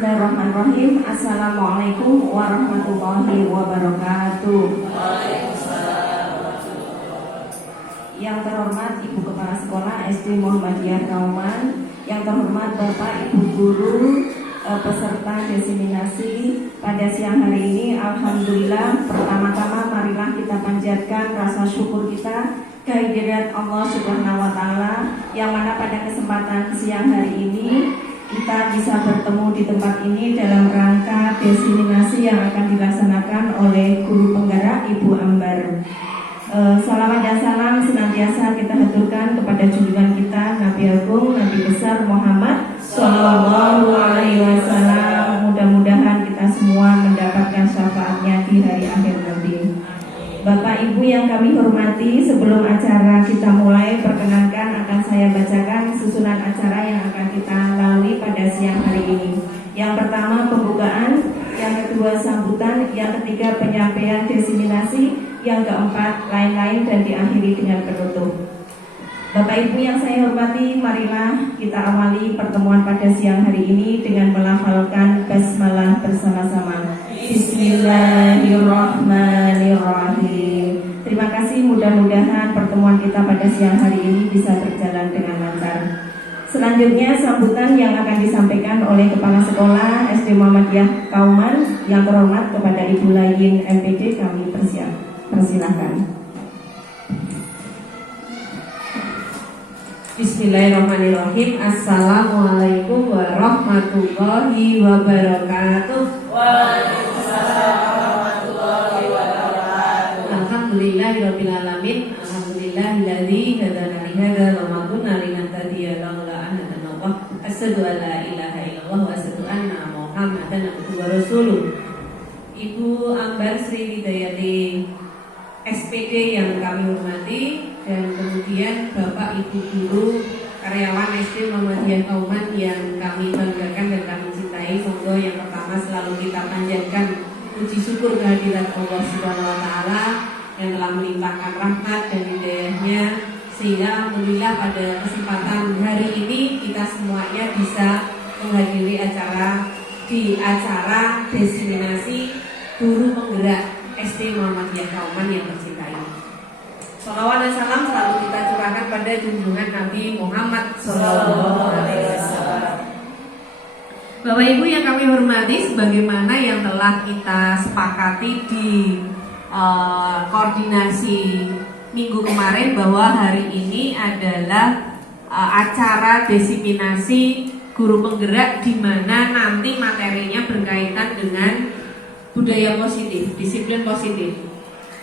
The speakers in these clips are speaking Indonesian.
Bismillahirrahmanirrahim. Assalamualaikum warahmatullahi wabarakatuh. Yang terhormat Ibu Kepala Sekolah SD Muhammadiyah Kauman, yang terhormat Bapak Ibu Guru, peserta desiminasi pada siang hari ini. Alhamdulillah, pertama-tama marilah kita panjatkan rasa syukur kita kehadirat Allah Subhanahu wa Ta'ala, yang mana pada kesempatan siang hari ini kita bisa bertemu di tempat ini dalam rangka desiminasi yang akan dilaksanakan oleh guru penggerak Ibu Ambar. Salawat dan salam senantiasa kita haturkan kepada junjungan kita Nabi Agung, Nabi besar Muhammad Sallallahu Alaihi Wasallam. Mudah-mudahan kita semua mendapatkan syafaatnya di hari akhir nanti. Bapak Ibu yang kami hormati, sebelum acara kita mulai, perkenankan akan saya bacakan susunan acara yang akan kita lalui pada siang hari ini. Yang pertama pembukaan, yang kedua sambutan, yang ketiga penyampaian desiminasi, yang keempat lain-lain, dan diakhiri dengan penutup. Bapak Ibu yang saya hormati, marilah kita awali pertemuan pada siang hari ini dengan melafalkan basmalah bersama-sama. Bismillahirrahmanirrahim. Terima kasih, mudah-mudahan pertemuan kita pada siang hari ini bisa berjalan dengan lancar. Selanjutnya sambutan yang akan disampaikan oleh Kepala Sekolah SD Muhammadiyah Kauman, yang terhormat kepada Ibu Layin MPD, kami persilahkan. Bismillahirrahmanirrahim. Assalamualaikum warahmatullahi wabarakatuh. Waalaikumsalam warahmatullahi wabarakatuh. Alhamdulillahirabbil alamin. Alhamdulillahilladzi hadana li hadza wa ma kunna linahtadiya laula an hadana Allah. Asyhadu an la ilaha illallah wa asyhadu anna Muhammadan abduhu wa rasuluh. Ibu Ambar Sri Widayati SPD yang kami hormati, dan kemudian Bapak Ibu Guru karyawan SD Muhammadiyah Kauman yang kami banggakan dan kami cintai. Monggo yang pertama selalu kita panjatkan puji syukur kehadirat Allah Subhanahu wa Ta'ala yang telah melimpahkan rahmat dan hidayahnya, sehingga alhamdulillah pada kesempatan hari ini kita semuanya bisa menghadiri acara desiminasi guru penggerak SD Muhammadiyah Kauman yang tercintai. Salawat dan salam selalu kita curahkan pada junjungan Nabi Muhammad Sallallahu Alaihi Wasallam. Bapak Ibu yang kami hormati, sebagaimana yang telah kita sepakati di koordinasi minggu kemarin, bahwa hari ini adalah acara desiminasi guru penggerak, di mana nanti materinya berkaitan dengan budaya positif, disiplin positif.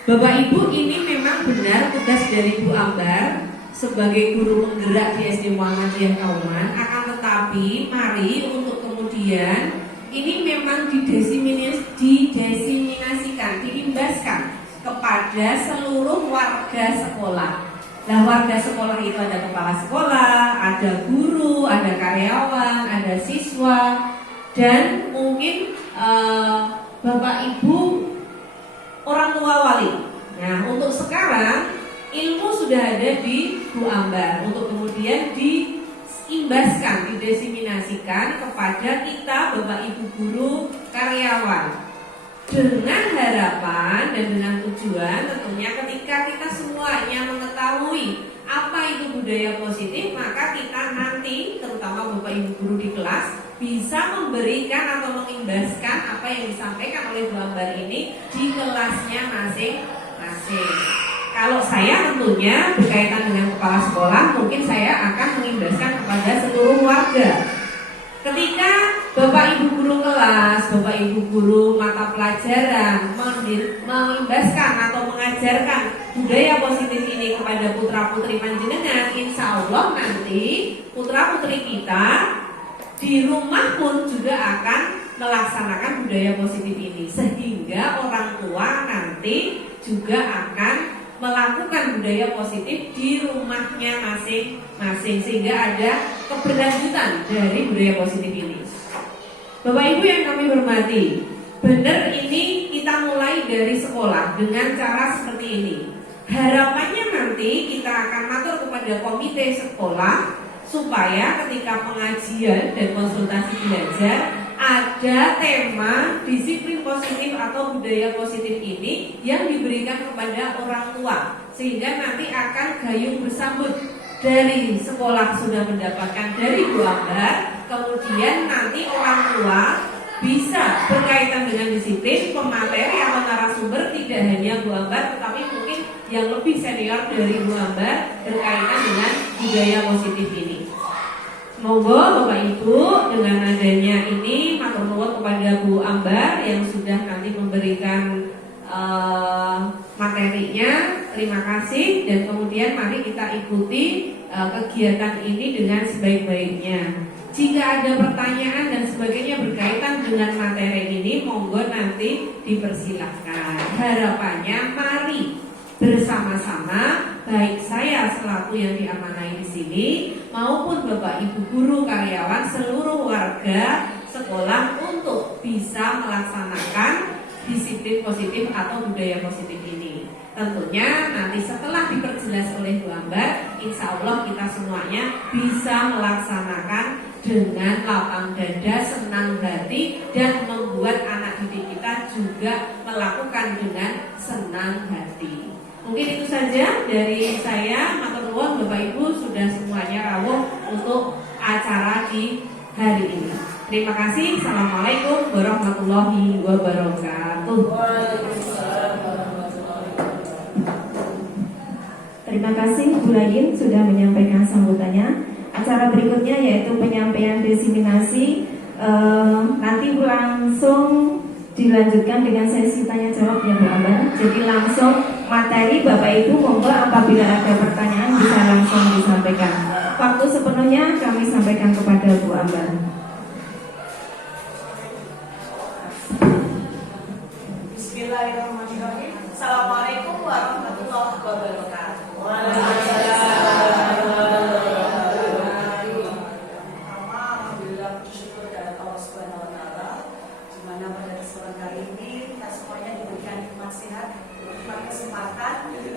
Bapak Ibu, ini memang benar tugas dari Bu Ambar sebagai guru penggerak di SD Muhammadiyah Kauman. Akan tetapi mari untuk kemudian ini memang didesiminasikan, diimbaskan kepada seluruh warga sekolah. Nah, warga sekolah itu ada kepala sekolah, ada guru, ada karyawan, ada siswa, dan mungkin Bapak Ibu orang tua wali. Nah, untuk sekarang ilmu sudah ada di Bu Ambar untuk kemudian diimbaskan, didesiminasikan kepada kita Bapak Ibu guru karyawan, dengan harapan dan dengan tujuan tentunya ketika kita semuanya mengetahui apa itu budaya positif, maka kita nanti terutama Bapak Ibu guru di kelas bisa memberikan atau mengimbaskan apa yang disampaikan oleh Bu Ambar ini di kelasnya masing-masing. Kalau saya tentunya berkaitan dengan kepala sekolah, mungkin saya akan mengimbaskan kepada seluruh warga. Ketika Bapak Ibu guru kelas, Bapak Ibu guru mata pelajaran mengimbaskan atau mengajarkan budaya positif ini kepada putra-putri panjenengan, insya Allah nanti putra-putri kita di rumah pun juga akan melaksanakan budaya positif ini, sehingga orang tua nanti juga akan melakukan budaya positif di rumahnya masing-masing, sehingga ada keberlanjutan dari budaya positif ini. Bapak Ibu yang kami hormati, benar ini kita mulai dari sekolah dengan cara seperti ini. Harapannya nanti kita akan matur kepada komite sekolah supaya ketika pengajian dan konsultasi belajar ada tema disiplin positif atau budaya positif ini yang diberikan kepada orang tua, sehingga nanti akan gayung bersambut. Dari sekolah sudah mendapatkan dari Bu Ambar, kemudian nanti orang tua bisa berkaitan dengan disiplin, pemateri atau narasumber tidak hanya Bu Ambar, tetapi mungkin yang lebih senior dari Bu Ambar berkaitan dengan budaya positif ini. Monggo Bapak Ibu, dengan adanya ini matur nuwun kepada Bu Ambar yang sudah nanti memberikan materinya. Terima kasih, dan kemudian mari kita ikuti kegiatan ini dengan sebaik-baiknya. Jika ada pertanyaan dan sebagainya berkaitan dengan materi ini, monggo nanti dipersilahkan. Harapannya mari bersama-sama, baik saya selaku yang diamanai di sini maupun Bapak Ibu guru, karyawan, seluruh warga sekolah untuk bisa melaksanakan disiplin positif atau budaya positif ini. Tentunya nanti setelah diperjelas oleh Bu Ambar, insya Allah kita semuanya bisa melaksanakan dengan lapang dada, senang hati, dan membuat anak didik kita juga melakukan dengan senang hati. Mungkin itu saja dari saya. Matur nuwun Bapak Ibu, sudah semuanya rawuh untuk acara di hari ini. Terima kasih. Assalamualaikum warahmatullahi wabarakatuh. Terima kasih Bu Layin sudah menyampaikan sambutannya. Acara berikutnya yaitu penyampaian diseminasi. Nanti langsung dilanjutkan dengan sesi tanya jawab ya Bu Ambar. Jadi langsung materi Bapak Ibu monggo apabila ada pertanyaan bisa langsung disampaikan. Waktu sepenuhnya kami sampaikan kepada Bu Ambar. Bismillahirrahmanirrahim. Assalamualaikum warahmatullahi wabarakatuh. Alhamdulillah, bersyukur kepada Allah Subhanahu wa Ta'ala, di mana pada kesempatan kali ini kita semuanya diberikan nikmat sehat, nikmat kesempatan,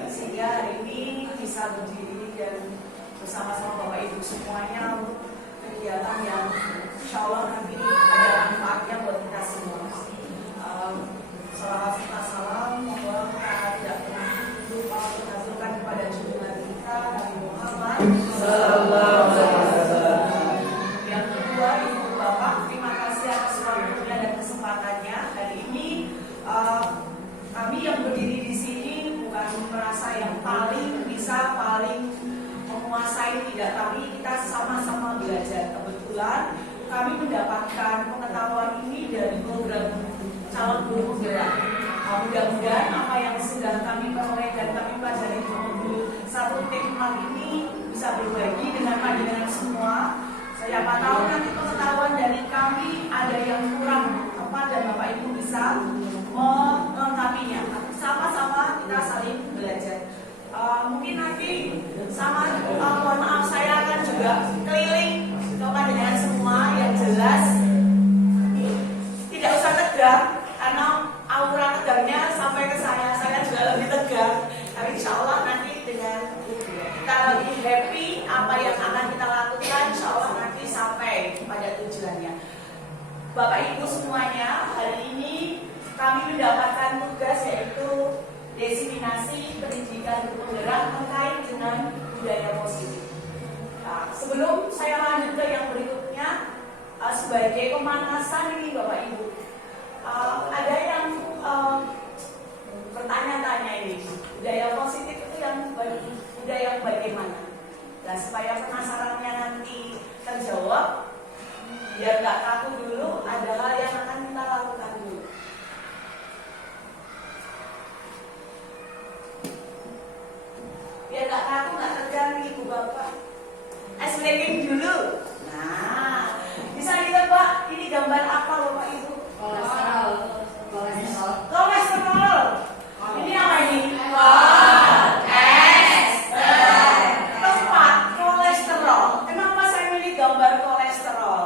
sehingga hari ini bisa berdiri dan bersama-sama Bapak Ibu semuanya untuk kegiatan yang insya Allah nanti ada manfaatnya buat kita semua. Salawat serta salam, moga kita tidak pernah lupa menghasilkan kepada junjungan kita Nabi Muhammad sallallahu alaihi wasallam. Yang kedua, Ibu Bapak, terima kasih atas waktunya dan kesempatannya. Hari ini kami yang berdiri di sini bukan merasa yang paling bisa, paling menguasai, tidak, tapi kita sama-sama belajar. Kebetulan kami mendapatkan pengetahuan ini dari program calon guru penggerak. Mudah-mudahan apa yang sudah kami peroleh dan kami pelajari di modul 1T4 ini bisa berbagi dengan panjenengan semua. Siapa tahu nanti pengetahuan dari kami ada yang kurang tepat dan Bapak Ibu bisa melengkapinya. Sama-sama kita saling belajar. Mungkin nanti sama mohon maaf saya akan juga keliling ke panjenengan semua yang jelas. Tidak usah tegang, karena aura tegangnya sampai ke saya juga lebih tegang. Tapi insya Allah nanti dengan kita lebih happy apa yang akan kita lakukan, insya Allah nanti sampai pada tujuannya. Bapak Ibu semuanya, hari ini kami mendapatkan tugas yaitu diseminasi pendidikan penggerak terkait dengan budaya positif. Nah, sebelum saya lanjut ke yang berikutnya, sebagai pemanasan ini Bapak Ibu, ada yang bertanya-tanya ini budaya positif itu yang budaya bagaimana? Nah, supaya penasarannya nanti terjawab, biar nggak kaku dulu, ada hal yang akan kita lakukan dulu. Biar nggak kaku, nggak tegang Ibu Bapak. Ice breaking dulu. Nah, bisa ditebak ini gambar apa Bapak Ibu? Kolesterol. Ini apa ini? Tepat, kolesterol. Kenapa saya milih gambar kolesterol?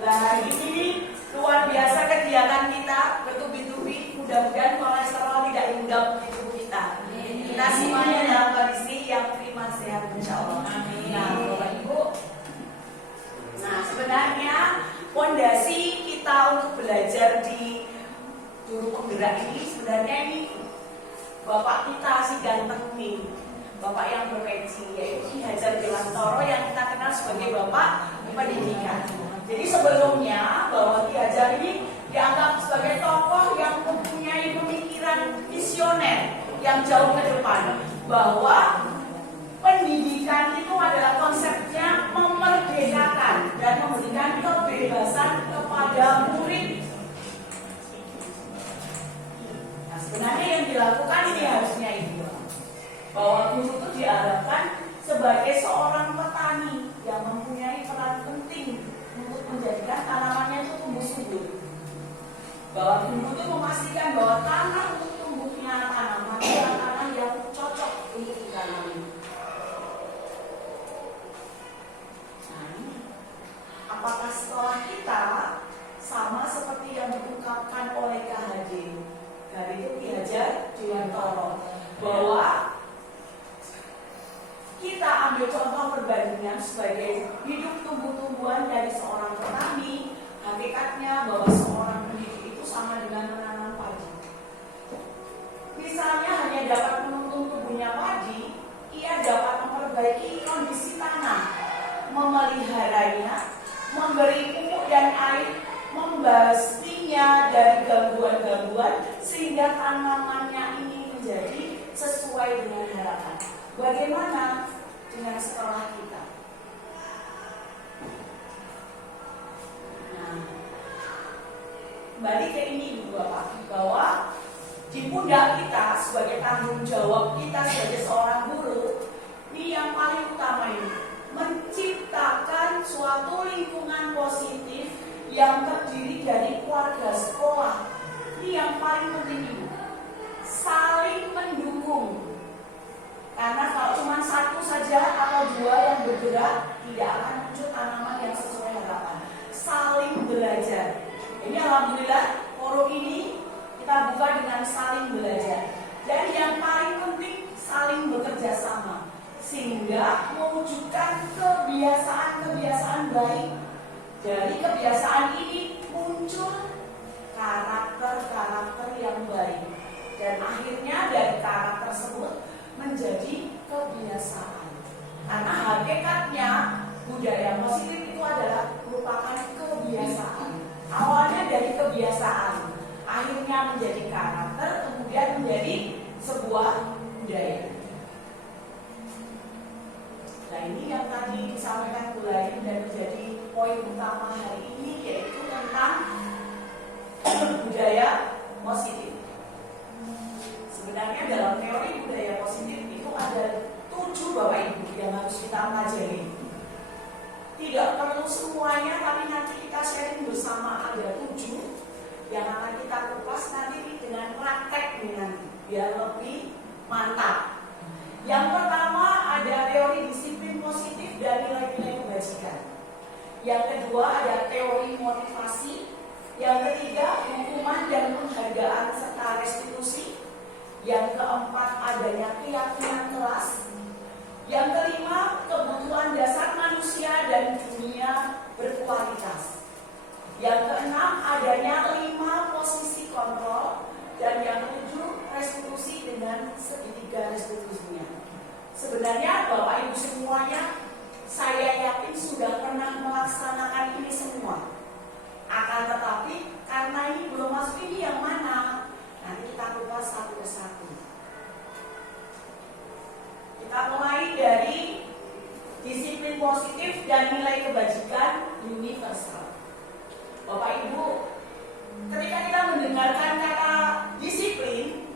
Nah, ini luar biasa kegiatan kita bertubi-tubi. Mudah-mudahan kolesterol tidak hinggap di tubuh kita. Kita semuanya dalam kondisi yang prima sehat insya Allah. Nah, Bapak Ibu. Nah, sebenarnya fondasi kita belajar di Guru Penggerak ini sebenarnya ini bapak kita si ganteng nih, bapak yang berpeci, yaitu Ki Hajar Dewantoro yang kita kenal sebagai bapak pendidikan. Jadi sebelumnya bahwa Ki Hajar ini dianggap sebagai tokoh yang mempunyai pemikiran visioner yang jauh ke depan, bahwa pendidikan itu adalah konsepnya memerdekakan dan memberikan kebebasan kepada murid. Nah, sebenarnya yang dilakukan ini harusnya itu, bahwa guru itu diharapkan sebagai seorang petani yang mempunyai peran penting untuk menjadikan tanamannya itu tumbuh subur. Bahwa guru itu memastikan bahwa tanah untuk tumbuhnya tanaman adalah tanah yang cocok untuk ditanami. Apakah sekolah kita sama seperti yang diungkapkan oleh KHD dari itu Ki Hajar Dewantoro, bahwa kita ambil contoh perbandingan sebagai hidup tumbuh-tumbuhan dari seorang petani, hakikatnya bahwa seorang pendidik itu sama dengan menanam padi. Misalnya hanya dapat menuntun tubuhnya padi, ia dapat memperbaiki kondisi tanah, memeliharanya, memberi pupuk dan air, membasminya dari gangguan-gangguan sehingga tanamannya ini menjadi sesuai dengan harapan. Bagaimana dengan sekolah kita? Nah, kembali ke ini Ibu Bapak, bahwa di pundak kita sebagai tanggung jawab kita sebagai seorang guru, ini yang paling utama ini, menciptakan suatu lingkungan positif yang terdiri dari keluarga sekolah. Ini yang paling penting Ibu, saling mendukung. Karena kalau cuma satu saja atau dua yang bergerak, tidak akan muncul tanaman yang sesuai harapan. Saling belajar. Ini alhamdulillah forum ini kita buka dengan saling belajar. Dan yang paling penting saling bekerja sama, sehingga mewujudkan kebiasaan-kebiasaan baik. Dari kebiasaan ini muncul karakter-karakter yang baik, dan akhirnya dari karakter tersebut menjadi kebiasaan. Karena hakikatnya budaya positif itu adalah merupakan kebiasaan. Awalnya dari kebiasaan, akhirnya menjadi karakter, kemudian menjadi sebuah budaya. Nah, ini yang tadi disampaikan Bu Lain dan menjadi poin utama hari ini, yaitu tentang budaya positif. Sebenarnya dalam teori budaya positif itu ada 7 Bapak Ibu yang harus kita pelajari. Tidak perlu semuanya, tapi nanti kita sharing bersama, ada 7 yang akan kita kupas nanti dengan praktek nanti, biar lebih mantap. Yang pertama ada teori disiplin positif dan nilai-nilai kebajikan. Yang kedua ada teori motivasi. Yang ketiga hukuman dan penghargaan serta restitusi. Yang keempat adanya keyakinan kelas. Yang kelima kebutuhan dasar manusia dan dunia berkualitas. Yang keenam adanya 5 posisi kontrol. Dan yang ketujuh restitusi dengan segitiga restitusinya. Sebenarnya Bapak Ibu semuanya, saya yakin sudah pernah melaksanakan ini semua. Akan tetapi karena ini belum masuk, ini yang mana? Nanti kita kupas satu persatu. Kita mulai dari disiplin positif dan nilai kebajikan universal. Bapak Ibu, ketika kita mendengarkan kata disiplin,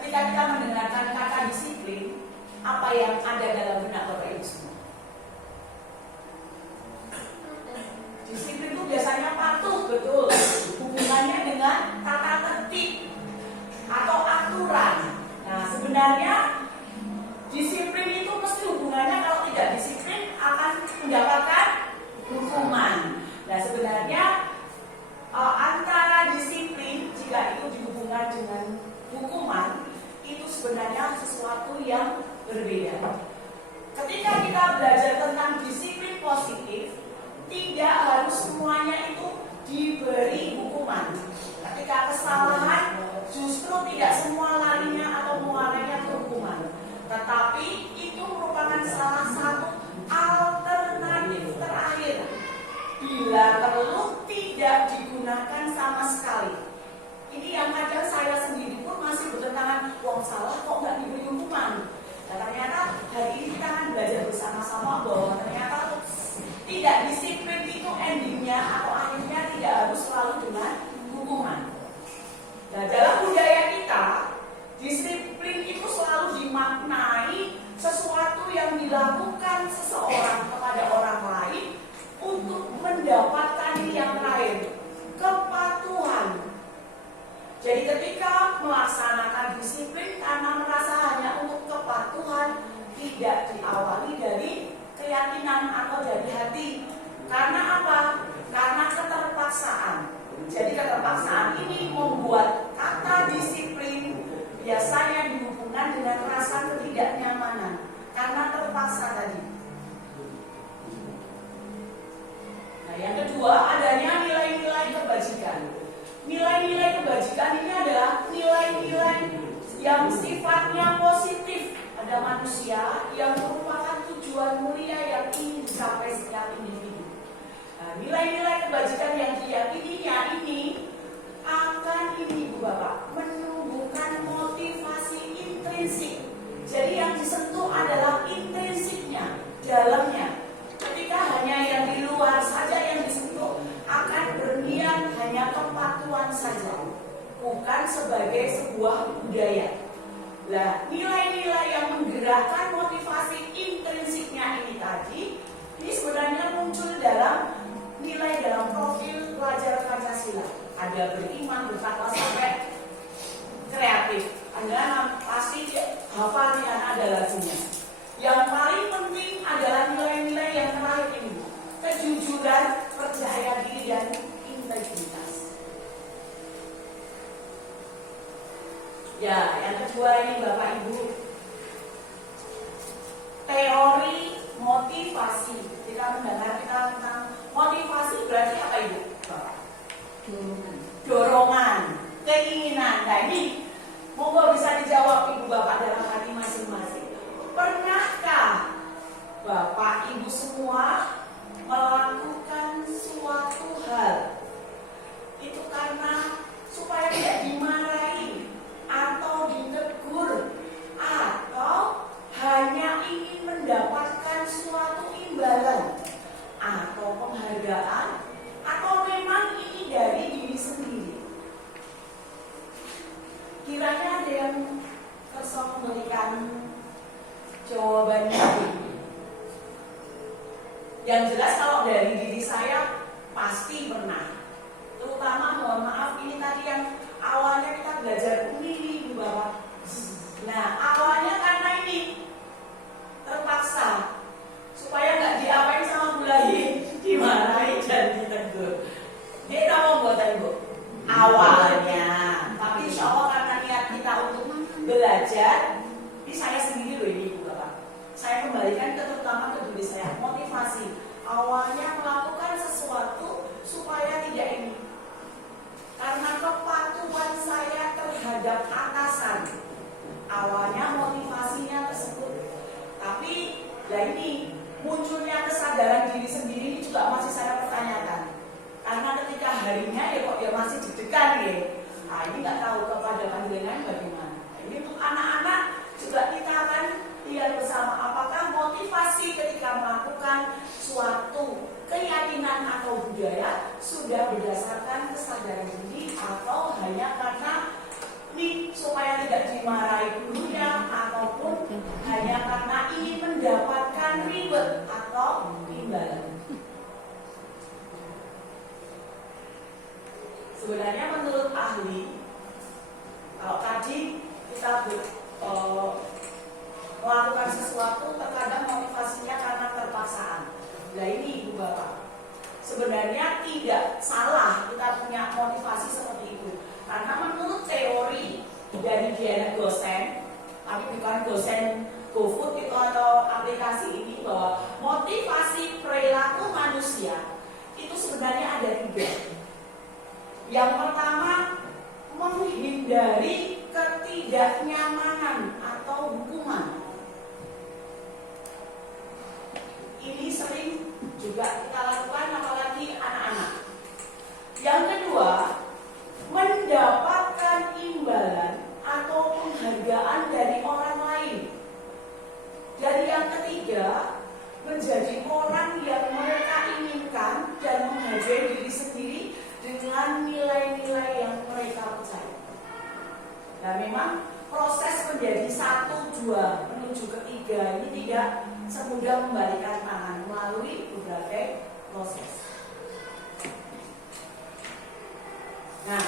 ketika kita mendengarkan kata disiplin, apa yang ada dalam benak Bapak Ibu semua? Disiplin itu biasa Ibu Bapak menumbuhkan motivasi intrinsik. Jadi yang disentuh adalah intrinsiknya, dalamnya. Ketika hanya yang di luar saja yang disentuh, akan berniat hanya kepatuhan saja, bukan sebagai sebuah budaya. Nah, nilai-nilai yang menggerakkan motivasi intrinsiknya ini tadi, ini sebenarnya muncul dalam nilai dalam profil pelajar Pancasila. Ada beriman, bertakwa, sampai kreatif. Anda pasti hafal nih, ada lagunya. Yang paling penting adalah nilai-nilai yang terakhir ini, kejujuran, percaya diri, dan integritas. Ya, yang kedua ini Bapak Ibu, teori motivasi. Kita mendengar tentang motivasi berarti apa Ibu? Bapak? Dorongan, keinginan. Nah ini monggo bisa dijawab Ibu Bapak dalam hati masing-masing. Pernahkah Bapak Ibu semua melakukan suatu hal itu karena supaya tidak dimarahi atau ditegur, atau hanya ingin mendapatkan suatu imbalan atau penghargaan, atau memang ini dari diri sendiri? Kiranya ada yang bisa memberikan jawabannya ini. Yang jelas kalau dari diri saya pasti pernah. Terutama mohon maaf ini tadi yang awalnya kita belajar ini Ibu Bapak. Nah awalnya karena ini terpaksa supaya nggak diapain sama Bu Lahi, dimarahi dan ditegur. Dia tahu buat Ibu awalnya, tapi insya Allah karena niat kita untuk belajar, ini saya sendiri loh ini Ibu Bapak. Saya kembalikan terutama ke diri saya, motivasi. Awalnya melakukan sesuatu supaya tidak ini, karena kepatuhan saya terhadap atasan. Awalnya motivasinya tersebut, tapi ya ini munculnya kesadaran diri sendiri ini juga masih saya pertanyakan. Karena ketika harinya ya kok ya masih deg-degan ya. Nah ini nggak tahu kepada panjenengan bagaimana. Ini untuk anak-anak juga kita akan lihat bersama apakah motivasi ketika melakukan suatu keyakinan atau budaya sudah berdasarkan kesadaran diri atau hanya karena ini supaya tidak dimarahi gurunya ataupun hanya karena ingin mendapatkan reward atau imbalan. Sebenarnya menurut ahli, kalau tadi kita melakukan sesuatu terkadang motivasinya karena terpaksaan. Nah ini Ibu Bapak, sebenarnya tidak salah kita punya motivasi seperti itu. Karena menurut teori dari Diana Gosen, tapi bukan Gosen GoFood itu atau aplikasi ini, bahwa motivasi perilaku manusia itu sebenarnya ada 3. Yang pertama, menghindari ketidaknyamanan atau hukuman. Ini sering juga kita lakukan apalagi anak-anak. Yang kedua, mendapatkan imbalan atau penghargaan dari orang lain. Dan yang ketiga, menjadi orang yang mereka inginkan dan menghargai diri sendiri dengan nilai-nilai yang mereka percaya. Nah memang proses menjadi 1, 2 menuju ke 3 ini tidak semudah membalikan tangan melalui berbagai proses. Nah,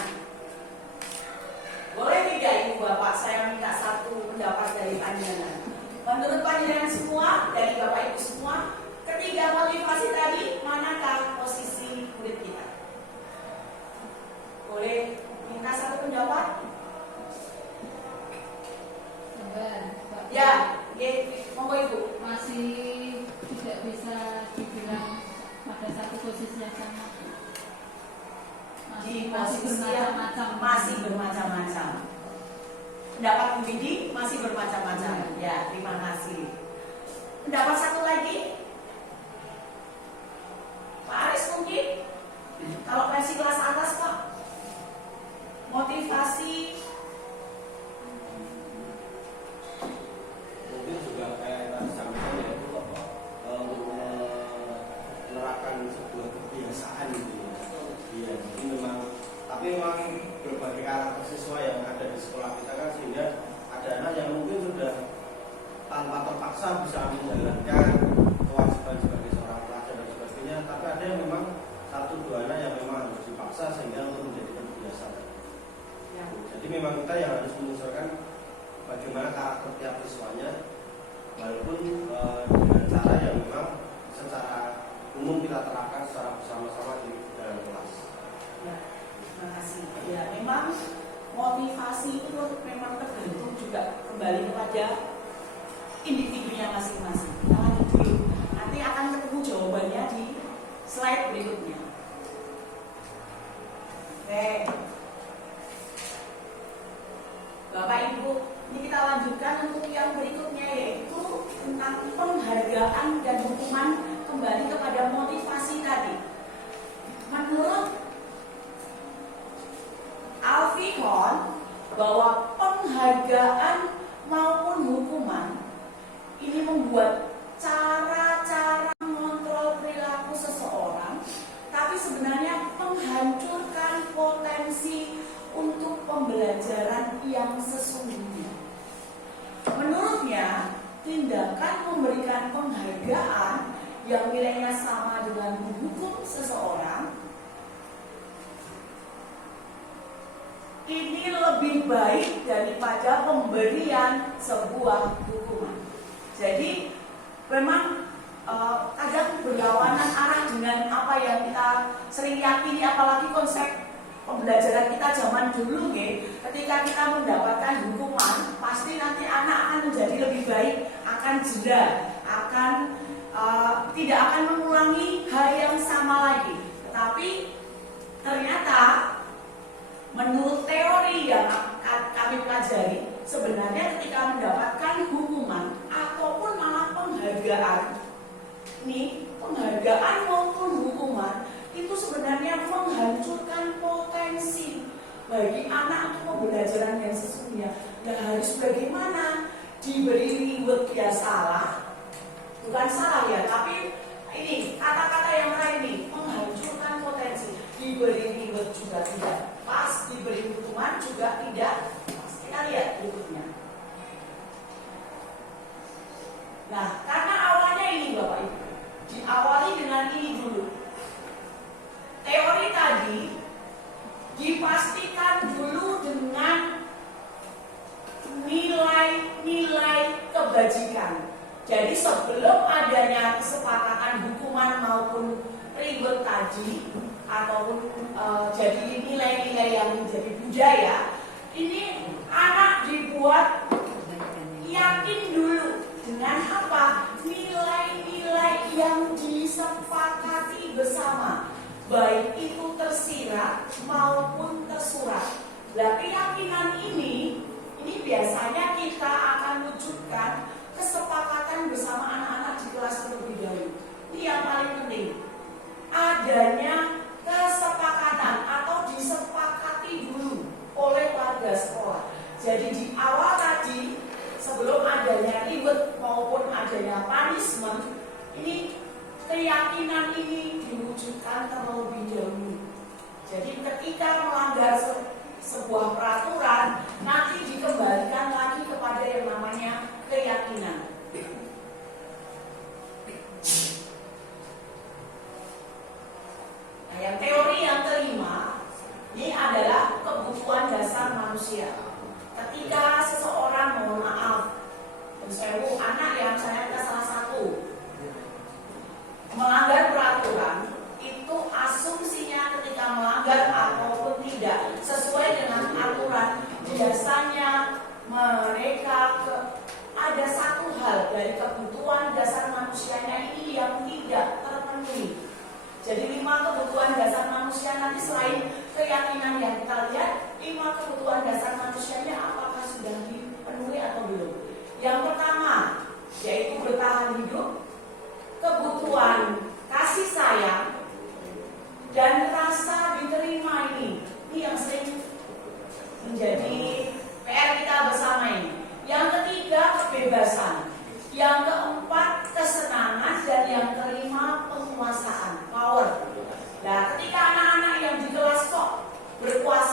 boleh tidak Ibu Bapak saya minta satu pendapat dari panjenengan? Menurut panjenengan semua, dari Bapak Ibu semua, ketiga motivasi tadi manakah posisi murid kita? Boleh minta satu pendapat? Ya, monggo Ibu. Masih tidak bisa dibilang pada satu posisi yang sama. Masih bermacam-macam. Masih bermacam-macam. Pendapat Bu Widi masih bermacam-macam. Ya, terima kasih. Pendapat satu lagi, Pak Aris mungkin. Kalau versi kelas atas Pak, motivasi memang berbagai karakter siswa yang ada di sekolah kita kan, sehingga ada anak yang mungkin sudah tanpa terpaksa bisa menjalankan kewajiban sebagai seorang pelajar dan sebagainya, tapi ada yang memang satu dua anak yang memang harus dipaksa sehingga untuk menjadi terbiasa. Ya. Jadi memang kita yang harus menyesuaikan bagaimana karakter tiap siswanya, walaupun dengan cara yang memang secara umum kita terapkan secara bersama-sama di dalam kelas. Ya, terima kasih. Ya, memang motivasi itu memang tergantung juga kembali kepada individunya masing-masing. Kita lanjut dulu. Nanti akan ketemu jawabannya di slide berikutnya. Oke. Bapak Ibu, ini kita lanjutkan untuk yang berikutnya, yaitu tentang penghargaan dan hukuman, kembali kepada motivasi tadi. Menurut Alfihon, bahwa penghargaan maupun hukuman ini membuat cara-cara mengontrol perilaku seseorang, tapi sebenarnya menghancurkan potensi untuk pembelajaran yang sesungguhnya. Menurutnya, tindakan memberikan penghargaan yang nilainya sama dengan menghukum seseorang ini lebih baik daripada pemberian sebuah hukuman. Jadi memang kadang berlawanan arah dengan apa yang kita sering yakini, apalagi konsep pembelajaran kita zaman dulu, ketika kita mendapatkan hukuman, pasti nanti anak akan menjadi lebih baik, akan jeda, akan tidak akan mengulangi hal yang sama lagi. Tetapi ternyata menurut teori yang kami pelajari, sebenarnya ketika mendapatkan hukuman ataupun malah penghargaan, ini penghargaan maupun hukuman itu sebenarnya menghancurkan potensi bagi anak untuk pembelajaran yang sesungguhnya. Nah, harus bagaimana? Diberi reward ya salah, bukan salah ya, tapi ini kata-kata yang lain nih, menghancurkan potensi. Diberi reward juga tidak pas, diberi hukuman juga tidak pas. Kita lihat berikutnya. Nah, karena awalnya ini Bapak Ibu, diawali dengan ini dulu. Teori tadi dipastikan dulu dengan nilai-nilai kebajikan. Jadi sebelum adanya kesepakatan hukuman maupun reward tadi, ataupun jadi nilai-nilai yang menjadi budaya, ini anak dibuat yakin dulu dengan apa? Nilai-nilai yang disepakati bersama, baik itu tersirat maupun tersurat. Nah, keyakinan ini biasanya kita akan wujudkan kesepakatan bersama anak-anak di kelas terlebih dahulu. Ini yang paling penting. Adanya kesepakatan atau disepakati dulu oleh warga sekolah. Jadi di awal tadi, sebelum adanya reward maupun adanya punishment, ini keyakinan ini diwujudkan terlebih dahulu. Jadi ketika melanggar sebuah peraturan, nanti dikembalikan lagi kepada yang namanya keyakinan. Nah, yang teori yang kelima ini adalah kebutuhan dasar manusia. Ketika seseorang, mohon maaf, anak yang saya salah satu melanggar peraturan, itu asumsinya ketika melanggar ataupun tidak sesuai dengan aturan, biasanya mereka ada satu hal dari kebutuhan dasar manusianya ini yang tidak terpenuhi. Jadi 5 kebutuhan dasar manusia nanti selain keyakinan yang kita lihat, 5 kebutuhan dasar manusianya apakah sudah dipenuhi atau belum. Yang pertama yaitu bertahan hidup, kebutuhan kasih sayang dan rasa diterima ini yang sering menjadi PR kita bersama ini. Yang ketiga kebebasan, yang keempat kesenangan, dan yang kelima penguasaan, power. Nah, ketika anak-anak yang di kelas kok berkuasa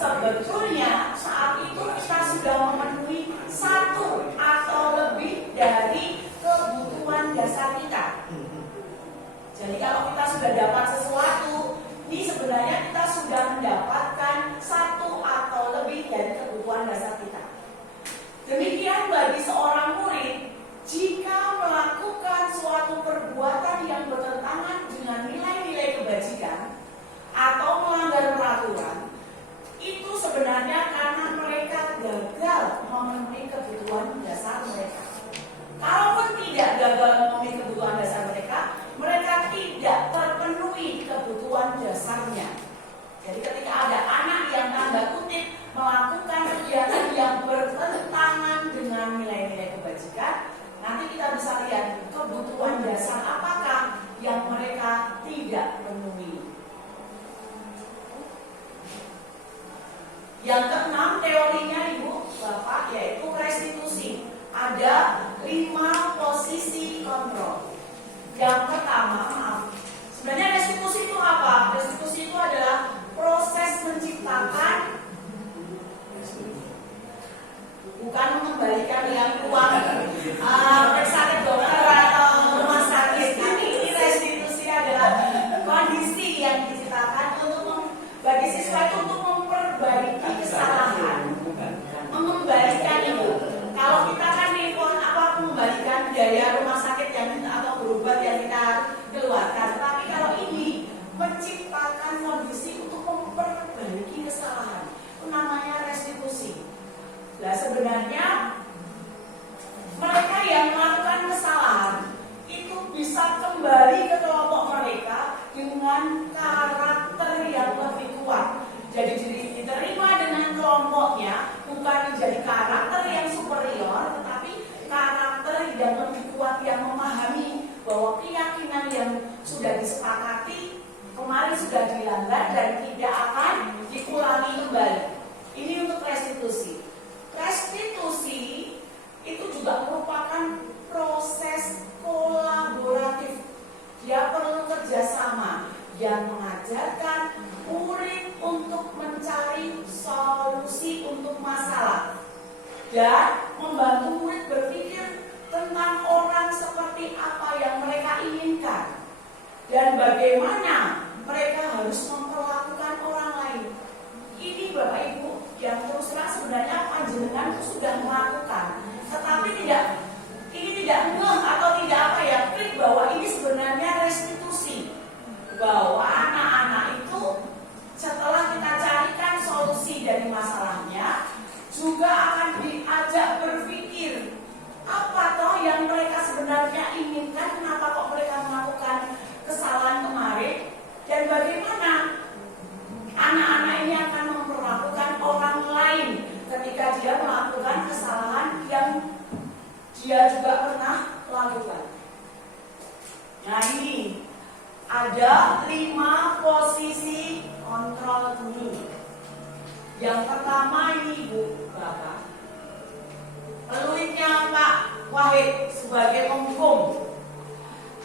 sebetulnya saat itu kita sudah memenuhi satu atau lebih dari kebutuhan dasar kita. Jadi kalau kita sudah dapat sesuatu, ini sebenarnya kita sudah mendapatkan satu atau lebih dari kebutuhan dasar kita. Demikian bagi seorang murid, jika melakukan suatu perbuatan yang bertentangan dengan nilai-nilai kebajikan atau melanggar peraturan, itu sebenarnya karena mereka gagal memenuhi kebutuhan dasar mereka. Kalaupun tidak gagal memenuhi kebutuhan dasar mereka, mereka tidak terpenuhi kebutuhan dasarnya. Jadi ketika ada anak yang tanda kutip melakukan kegiatan yang bertentangan dengan nilai-nilai kebajikan, nanti kita bisa lihat kebutuhan dasar apakah yang mereka tidak penuhi. Yang keenam teorinya Ibu Bapak yaitu restitusi. Ada 5 posisi kontrol. Yang pertama, sebenarnya restitusi itu apa? Restitusi itu adalah proses menciptakan, bukan mengembalikan yang uang sakit dokter atau rumah sakit. Ini restitusi adalah kondisi yang diciptakan untuk bagi siswa itu untuk memperbaiki kesalahan, mengembalikan itu. Kalau kita kan mengembalikan biaya rumah sakit yang atau berobat yang kita keluarkan, tapi kalau ini menciptakan kondisi untuk memperbaiki kesalahan, itu namanya restitusi. Nah sebenarnya mereka yang melakukan kesalahan itu bisa kembali ke kelompok mereka dengan karakter yang lebih kuat. Jadi diterima dengan kelompoknya, bukan menjadi karakter yang superior, tetapi karakter yang lebih kuat yang memahami bahwa keyakinan yang sudah disepakati kemarin sudah dilanggar dan tidak akan dikurangi kembali. Ini untuk restitusi. Restitusi itu juga merupakan proses kolaboratif. Dia perlu kerjasama yang mengajarkan murid untuk mencari solusi untuk masalah dan membantu murid berpikir tentang orang seperti apa yang mereka inginkan dan bagaimana mereka harus memperlakukan orang lain. Ini Bapak Ibu yang terus terang sebenarnya panjenengan itu sudah melakukan, tetapi ini tidak ngeh atau tidak klik bahwa ini sebenarnya restitusi, bahwa anak-anak itu setelah kita carikan solusi dari masalahnya juga akan diajak berpikir apa toh yang mereka sebenarnya inginkan, kenapa kok mereka melakukan kesalahan kemarin, dan bagaimana anak-anak ini akan memperlakukan orang lain ketika dia melakukan kesalahan yang dia juga pernah lakukan. Nah ini ada 5 posisi kontrol dulu. Yang pertama ini Ibu Bapak, peluitnya Pak Wahid sebagai penghukum.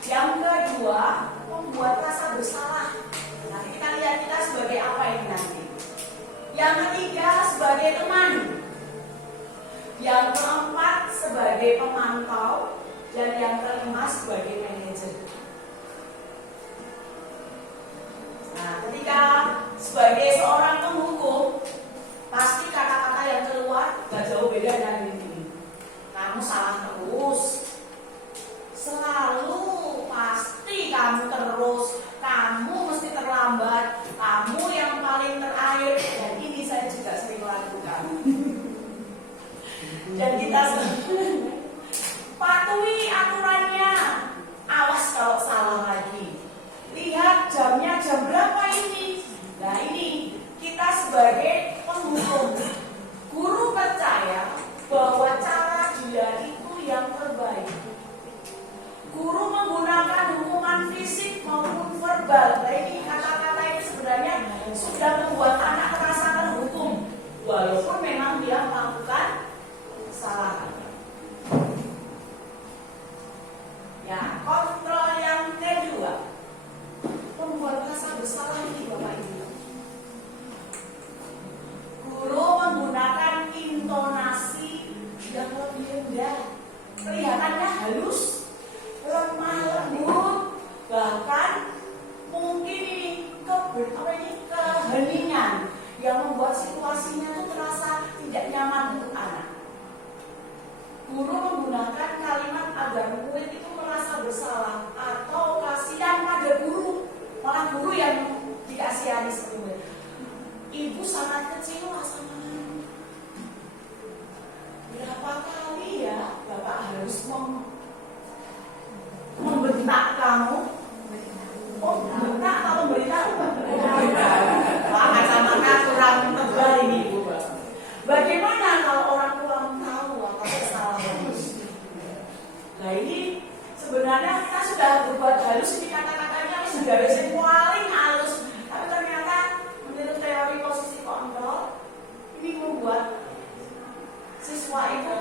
Yang kedua, membuat rasa bersalah. Nanti kita lihat kita sebagai apa ini nanti. Yang ketiga sebagai teman. Yang keempat sebagai pemantau. Dan yang kelima sebagai manajer. Nah, ketika sebagai seorang penghukum, pasti kata-kata yang keluar gak jauh beda dari ini. Kamu salah terus, selalu pasti kamu terus, kamu mesti terlambat, kamu yang paling terakhir. Dan ini saya juga sering lakukan. Dan kita patuhi aturannya, awas kalau salah lagi. Lihat jamnya jam berapa ini. Nah ini kita sebagai penghukum, guru percaya bahwa cara dia itu yang terbaik. Guru menggunakan hukuman fisik maupun verbal. Nah ini kata-kata ini sebenarnya sudah membuat anak terasa terhukum, walaupun memang dia melakukan kesalahan. Ya, kontrol yang kedua, membuat rasa bersalah ini Bapak Ibu. kamu? Oh, berita atau memberitahu? Wah, kacamata kurang tebal ini, Bu. Bagaimana kalau orang tua tahu apa kesalahan? Nah, ini sebenarnya kita sudah berbuat halus, ini kata-katanya sudah yang paling halus, tapi ternyata menurut teori posisi kontrol ini membuat siswa itu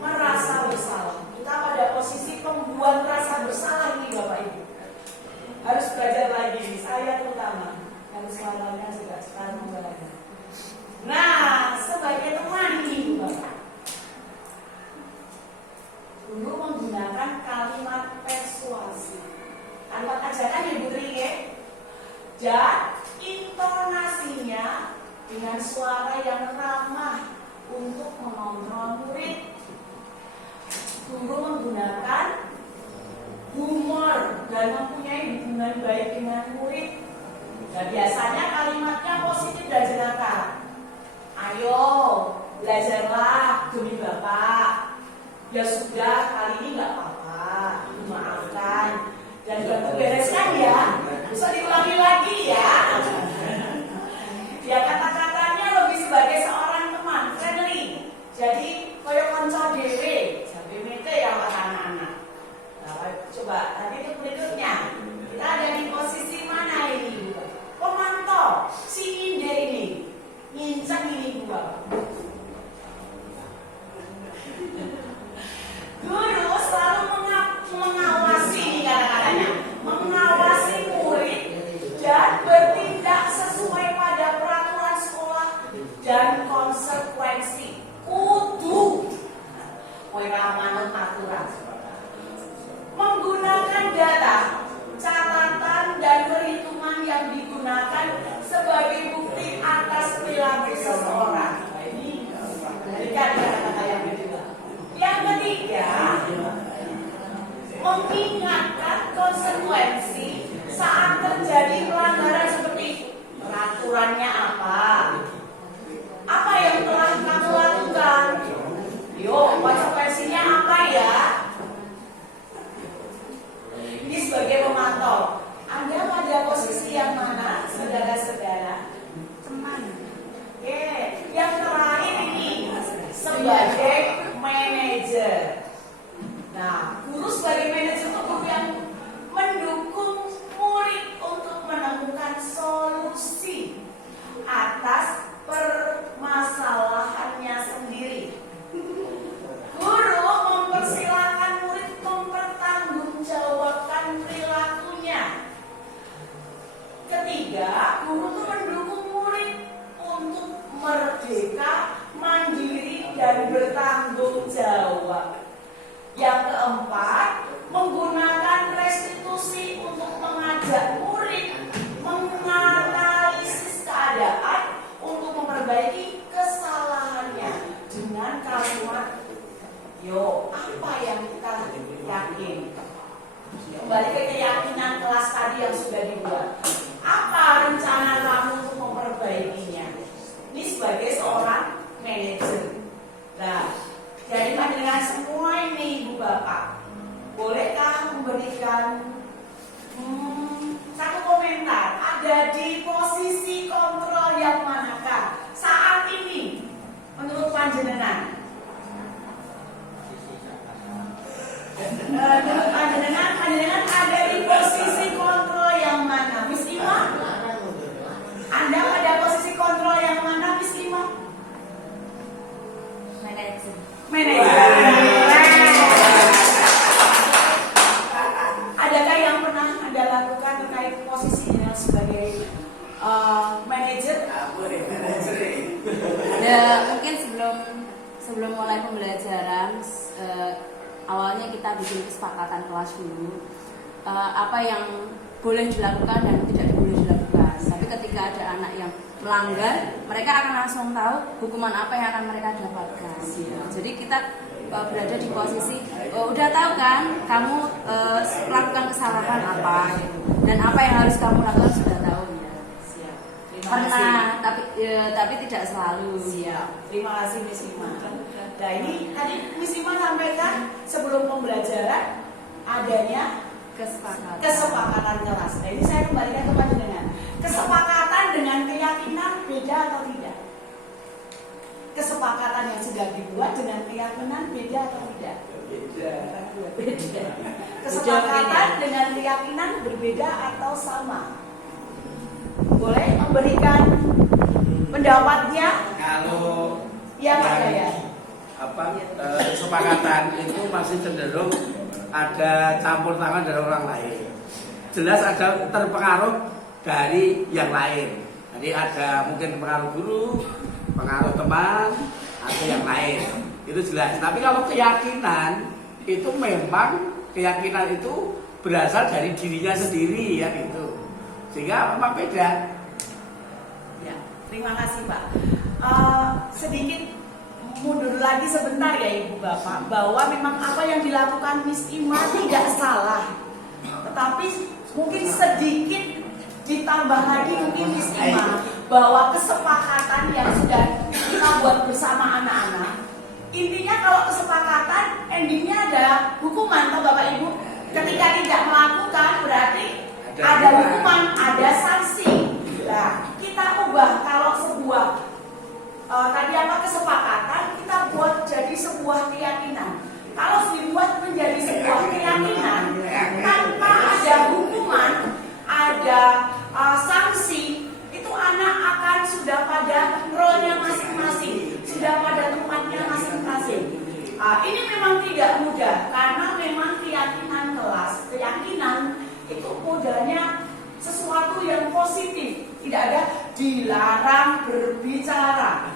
merasa bersalah. Kita pada posisi pembuat rasa bersalah ini, Bapak Ibu. Harus belajar lagi, saya terutama yang suaranya juga sekarang belajar. Nah, sebagai teman ini, Bapak, guru menggunakan kalimat persuasi, kalimat ajakan ya, Bu Tri, ya. Dan intonasinya dengan suara yang ramah untuk mengontrol murid. Guru menggunakan humor dan mempunyai hubungan baik dengan murid. Dan biasanya kalimatnya positif dan jenaka. Ayo, belajarlah demi Bapak. Ya sudah, kali ini nggak apa-apa, maafkan. Dan bantu bereskan ya, bisa diulangi lagi ya. Ya, kata-katanya lebih sebagai seorang teman, friendly. Jadi, koyo konco dewe, sampai mete ya anak-anak. Nah, coba nanti itu berikutnya. Kita ada di posisi mana ini? Pemantau, si Inde ini, ngincang ini gua. Guru selalu mengawasi nih kata-katanya, mengawasi murid dan bertindak sesuai pada peraturan sekolah dan konsekuensi. Kudu manut aturan. Menggunakan data, catatan dan perhitungan yang digunakan sebagai bukti atas perilaku seseorang. Nah, ini berikan kata-kata yang kedua. Yang ketiga, mengingatkan konsekuensi saat terjadi pelanggaran seperti peraturannya apa yang telah kamu lakukan, yuk konsekuensinya apa ya. Ini sebagai pemantau. Anda pada posisi yang mana, saudara-saudara? Teman. Oke, yang terakhir ini sebagai manajer. Nah, guru sebagai manajer itu guru yang mendukung murid untuk menemukan solusi atas permasalahannya sendiri. Guru mempersilahkan murid mempertanggungjawabkan perilakunya. Ketiga, guru itu mendukung murid untuk merdeka, mandiri, dan bertanggung jawab. Yang keempat, menggunakan restitusi untuk mengajak murid menganalisis keadaan untuk memperbaiki kesalahannya dengan kalimat, yo, apa yang kita yakin? Kembali ke keyakinan kelas tadi yang sudah dibuat. Apa rencana kamu untuk memperbaikinya? Ini sebagai seorang manajer. Nah, dari pandangan semua ini, Ibu Bapak, bolehkah memberikan satu komentar? Ada di posisi kontrol yang manakah saat ini menurut panjenengan? Menurut panjenengan ada di posisi kontrol yang mana? Miss Ima? Anda pada posisi kontrol yang mana, Miss Ima? Manajer. Adakah yang pernah Anda lakukan terkait posisinya sebagai manajer? Ya, mungkin sebelum mulai pembelajaran, awalnya kita bikin kesepakatan kelas dulu, apa yang boleh dilakukan dan tidak boleh dilakukan. Tapi ketika ada anak yang melanggar, mereka akan langsung tahu hukuman apa yang akan mereka dapatkan. Jadi kita berada di posisi, udah tahu kan kamu melakukan kesalahan apa, dan apa yang harus kamu lakukan sudah tahu ya. Pernah, tapi tidak selalu. Siap. Terima kasih Miss Ima. Nah, ini tadi Miss Ima sampaikan sebelum pembelajaran adanya Kesepakatan kelas. Nah, ini saya kembalikan ke panjenengan. Kesepakatan dengan keyakinan beda atau tidak? Kesepakatan yang sudah dibuat dengan keyakinan beda atau tidak? Beda. Kesepakatan dengan keyakinan berbeda atau sama? Boleh memberikan pendapatnya? Kalau Ya Pak Yaya. kesepakatan itu masih cenderung ada campur tangan dari orang lain. Jelas ada terpengaruh dari yang lain. Jadi ada mungkin pengaruh guru, pengaruh teman, atau yang lain. Itu jelas. Tapi kalau keyakinan itu memang keyakinan itu berasal dari dirinya sendiri ya gitu. Sehingga memang beda. Ya, terima kasih Pak. Sedikit mundur lagi sebentar ya Ibu Bapak, bahwa memang apa yang dilakukan Miss Ima tidak salah, tetapi mungkin sedikit ditambah lagi mungkin Miss Ima bahwa kesepakatan yang sudah kita buat bersama anak-anak, intinya kalau kesepakatan endingnya ada hukuman toh Bapak Ibu. Ketika tidak melakukan berarti ada hukuman, ada sanksi. Nah, kita ubah kalau sebuah tadi kesepakatan kita buat jadi sebuah keyakinan. Kalau dibuat menjadi sebuah keyakinan tanpa ada hukuman, ada sanksi, itu anak akan sudah pada role-nya masing-masing, sudah pada tempatnya masing-masing. Ini memang tidak mudah karena memang keyakinan kelas, keyakinan itu modalnya sesuatu yang positif. Tidak ada dilarang berbicara,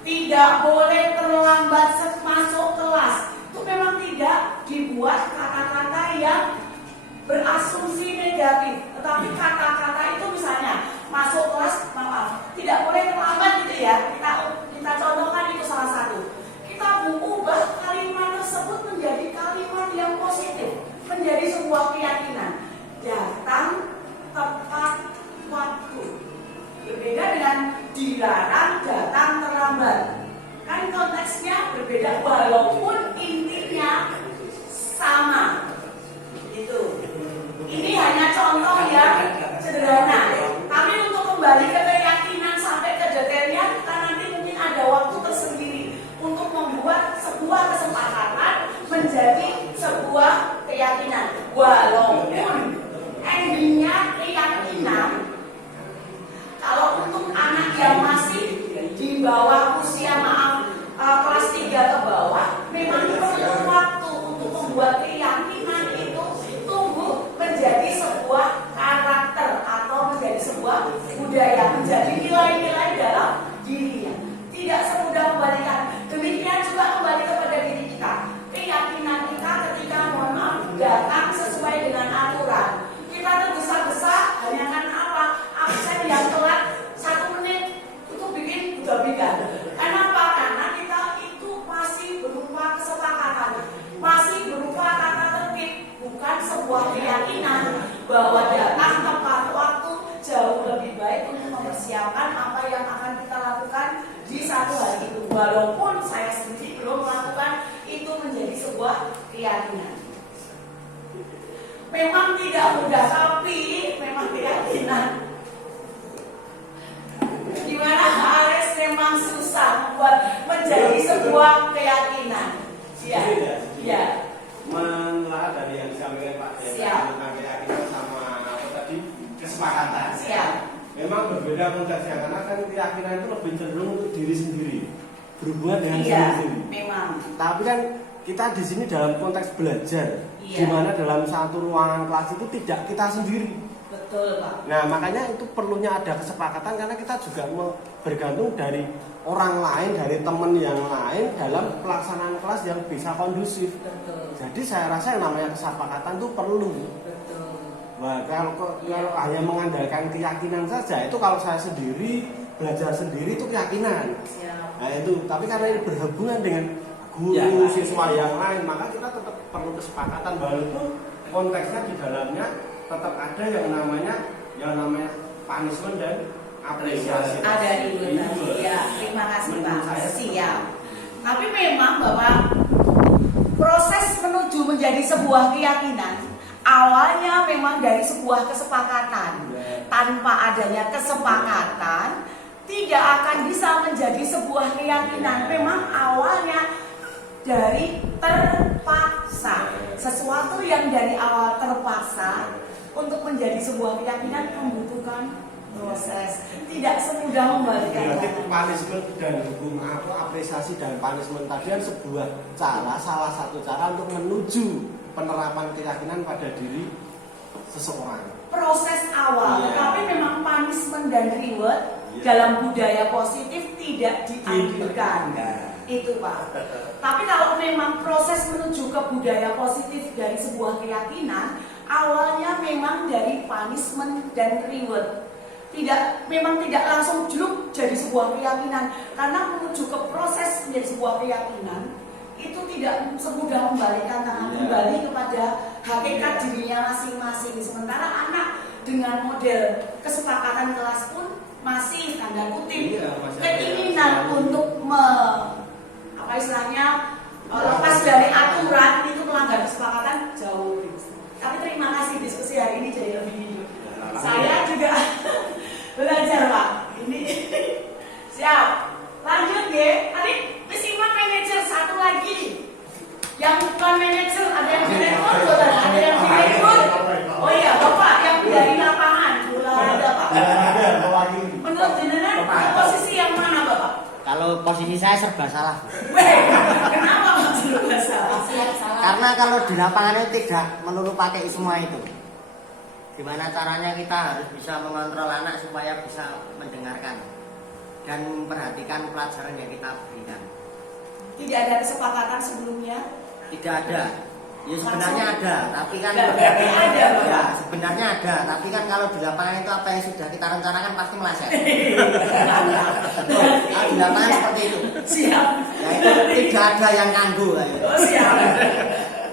tidak boleh terlambat masuk kelas. Itu memang tidak dibuat kata-kata yang berasumsi negatif. Tetapi kata-kata itu misalnya masuk kelas, maaf, tidak boleh terlambat gitu ya. Kita contohkan itu salah satu. Kita ubah kalimat tersebut menjadi kalimat yang positif, menjadi sebuah keyakinan. Datang tepat waktu. Berbeda dengan dilarang datang terlambat. Kan konteksnya berbeda walaupun intinya sama. Itu. Ini hanya contoh yang sederhana. Tapi untuk kembali ke keyakinan sampai ke detailnya kita nanti mungkin ada waktu tersendiri untuk membuat sebuah kesepakatan menjadi sebuah keyakinan. Walaupun endingnya keyakinan. Kalau untuk anak yang masih di bawah usia kelas 3 ke bawah, memang perlu waktu untuk membuat keyakinan itu tumbuh menjadi sebuah karakter atau menjadi sebuah budaya, menjadi nilai-nilai dalam dirinya. Tidak semudah kembalikan. Demikian juga kembali kepada diri kita. Keyakinan kita ketika mohon maaf datang sesuai dengan aturan. Kita tergesa-gesa hanya karena apa? Absen yang telat 1 menit untuk bikin buka-bika. Kenapa? Karena kita itu masih berupa kesepakatan, masih berupa kata tertib, bukan sebuah keyakinan bahwa datang tepat waktu jauh lebih baik untuk mempersiapkan apa yang akan kita lakukan di satu hari itu. Walaupun saya sendiri belum melakukan itu menjadi sebuah keyakinan. Memang tidak mudah, tapi memang keyakinan. Gimana Ares memang susah membuat menjadi sebuah keyakinan. Ya, ya. Menelaah dari yang disampaikan Pak Siap. tentang keyakinan sama kesepakatan. Siap. Memang berbeda konteksnya karena kan keyakinan itu lebih cenderung untuk diri sendiri, berhubungan dengan diri Iya, sendiri. memang. Tapi kan kita di sini dalam konteks belajar, Iya. di mana dalam satu ruangan kelas itu tidak kita sendiri. Betul Pak. Nah makanya itu perlunya ada kesepakatan karena kita juga bergantung dari orang lain, dari teman yang lain dalam pelaksanaan kelas yang bisa kondusif. Betul. Jadi saya rasa yang namanya kesepakatan itu perlu. Betul. Nah, kalau hanya mengandalkan keyakinan saja, itu kalau saya sendiri belajar sendiri itu keyakinan. Siap. Nah itu, tapi karena ini berhubungan dengan guru, siswa yang lain, maka kita tetap perlu kesepakatan walaupun konteksnya di dalamnya tetap ada yang namanya punishment dan apresiasi. Ada di tadi. Ya, terima kasih Pak. Menurut saya Siap. Tapi memang bahwa proses menuju menjadi sebuah keyakinan awalnya memang dari sebuah kesepakatan. Tanpa adanya kesepakatan, tidak akan bisa menjadi sebuah keyakinan. Memang awalnya dari terpaksa. Sesuatu yang dari awal terpaksa untuk menjadi sebuah keyakinan membutuhkan proses. Tidak semudah membalikan Berarti tangan. punishment dan hukum apa apresiasi dan punishment tadi kan sebuah cara, salah satu cara untuk menuju penerapan keyakinan pada diri seseorang. Proses awal, Iya. tapi memang punishment dan reward Iya. dalam budaya positif tidak dianjurkan. Itu Pak. Tapi kalau memang proses menuju ke budaya positif dari sebuah keyakinan, awalnya memang dari punishment dan reward. Memang tidak langsung jeluk jadi sebuah keyakinan, karena menuju ke proses menjadi sebuah keyakinan itu tidak semudah membalikkan tangan, Iya. kembali kepada hakikat dirinya masing-masing. Sementara anak dengan model kesepakatan kelas pun masih tanda kutip Iya, masih ada keinginan yang untuk apa istilahnya lepas dari aturan, itu melanggar kesepakatan jauh lebih besar. Tapi terima kasih diskusi hari ini jadi lebih hidup. Saya juga belajar Pak. Ini siap. Lanjut ya. Tadi Misiman manajer satu lagi. Yang bukan manajer, ada yang direkrut, ada yang direkrut. Oh iya, Bapak yang dari lapangan, olahraga Pak. Menurut jenengan posisi yang mana Bapak? Kalau posisi saya serba salah. Weh, kenapa Pak serba salah? Karena kalau di lapangan itu tidak melulu pakai semua itu. Gimana caranya kita harus bisa mengontrol anak supaya bisa mendengarkan dan memperhatikan pelajaran yang kita berikan. Tidak ada kesepakatan sebelumnya. Tidak ada. Ya sebenarnya ada, tapi kan Berarti ada, Pak. ya, sebenarnya ada, tapi kan kalau di lapangan itu apa yang sudah kita rencanakan pasti meleset. Kalau di lapangan seperti itu. Siap. Ya itu tidak ada yang ganggu. Ya. Oh siap.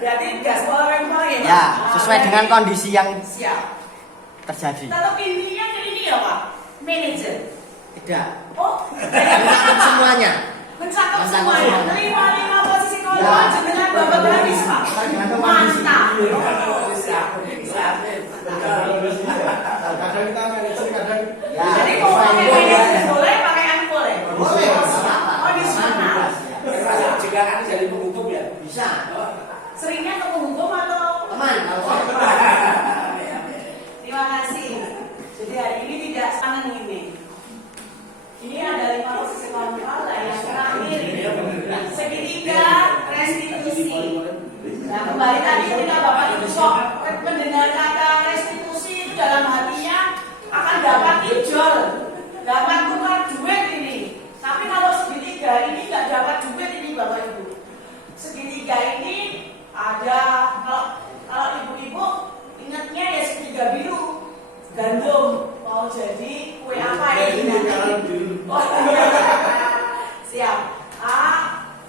Berarti gas power ya Pak? Ya, sesuai dengan kondisi yang Siap. terjadi. Tetap intinya ke ini ya Pak, manajer. Tidak. Oh, Mencakup semuanya. mencakup Mencakup semuanya. semuanya. Lima posisi Ya. kontrol jenengan Bapak Gratis Pak. Tergantung Mantap. Kadang kita manajer, kadang Ya, Jadi mau pakai manajer boleh, pakai anu boleh. Boleh. Oh di sana. Jika kan jadi penghukum ya. Bisa. Seringnya ke penghukum atau? Teman, kalau Terima kasih. Jadi hari ini tidak sangat ini. Ini ada 5 posisi kontrol. Yang terakhir segitiga restitusi. Nah kembali tadi ketika Bapak Ibu kok mendengar kata restitusi itu dalam hatinya akan dapat ijol, dapat tukar duit ini. Tapi kalau segitiga ini nggak dapat duit ini Bapak Ibu. Segitiga ini ada kalau ibu-ibu ingatnya ya segitiga biru, gandum mau jadi kue apa ini nanti? Oh, siap.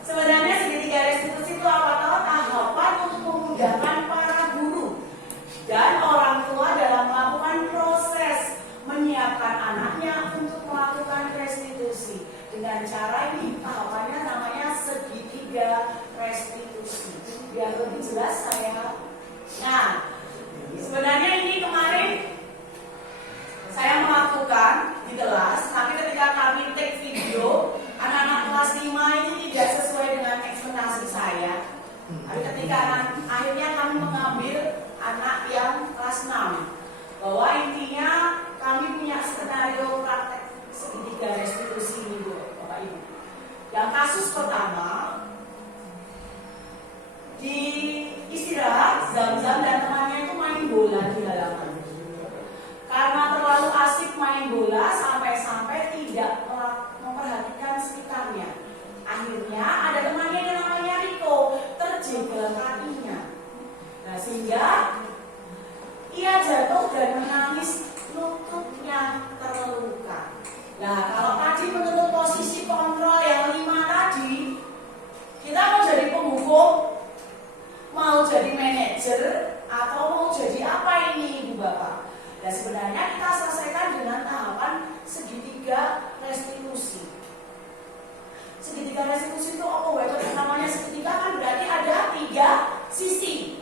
Sebenarnya segitiga restitusi itu apa tahu tahapan untuk memudahkan para guru dan orang tua dalam melakukan proses menyiapkan anaknya untuk melakukan restitusi. Dengan cara ini tahapannya namanya segitiga restitusi. Biar lebih jelas saya. Nah, sebenarnya ini kemarin saya melakukan di kelas, tapi ketika kami take video, anak-anak kelas 5 ini tidak sesuai dengan ekspektasi saya. Tapi ketika akhirnya kami mengambil anak yang kelas 6, bahwa intinya kami punya skenario praktek segitiga restitusi ini, Bu, Bapak Ibu. Yang kasus pertama di istirahat, Zam-Zam dan temannya itu main bola di halaman. Karena terlalu asik main bola sampai-sampai tidak memperhatikan sekitarnya. Akhirnya ada temannya yang namanya Riko terjegal kakinya. Nah sehingga ia jatuh dan menangis, lututnya terluka. Nah kalau tadi menurut posisi kontrol yang 5 tadi, kita mau jadi penghukum, mau jadi manajer, atau mau jadi apa ini Ibu Bapak? Dan sebenarnya kita selesaikan dengan tahapan segitiga restitusi. Segitiga restitusi itu apa? Itu namanya segitiga kan berarti ada 3 sisi.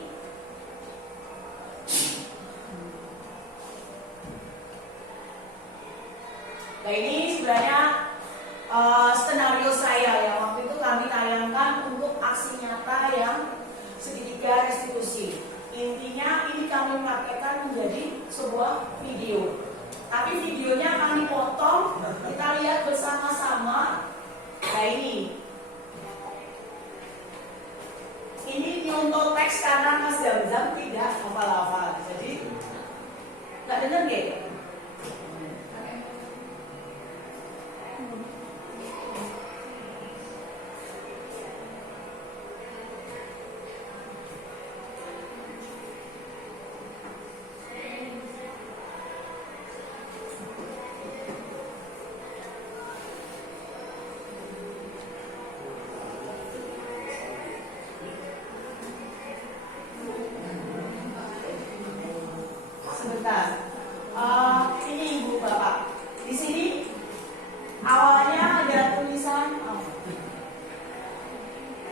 Nah ini sebenarnya skenario saya ya, waktu itu kami tayangkan untuk aksi nyata yang segitiga restitusi. Intinya ini kami praktekkan menjadi sebuah video. Tapi videonya kami potong, kita lihat bersama-sama. Nah ini untuk teks karena Mas Zamzam tidak hafal-hafal. Jadi nggak dengar nggak? Sebentar. Ini Ibu Bapak. Di sini awalnya ada tulisan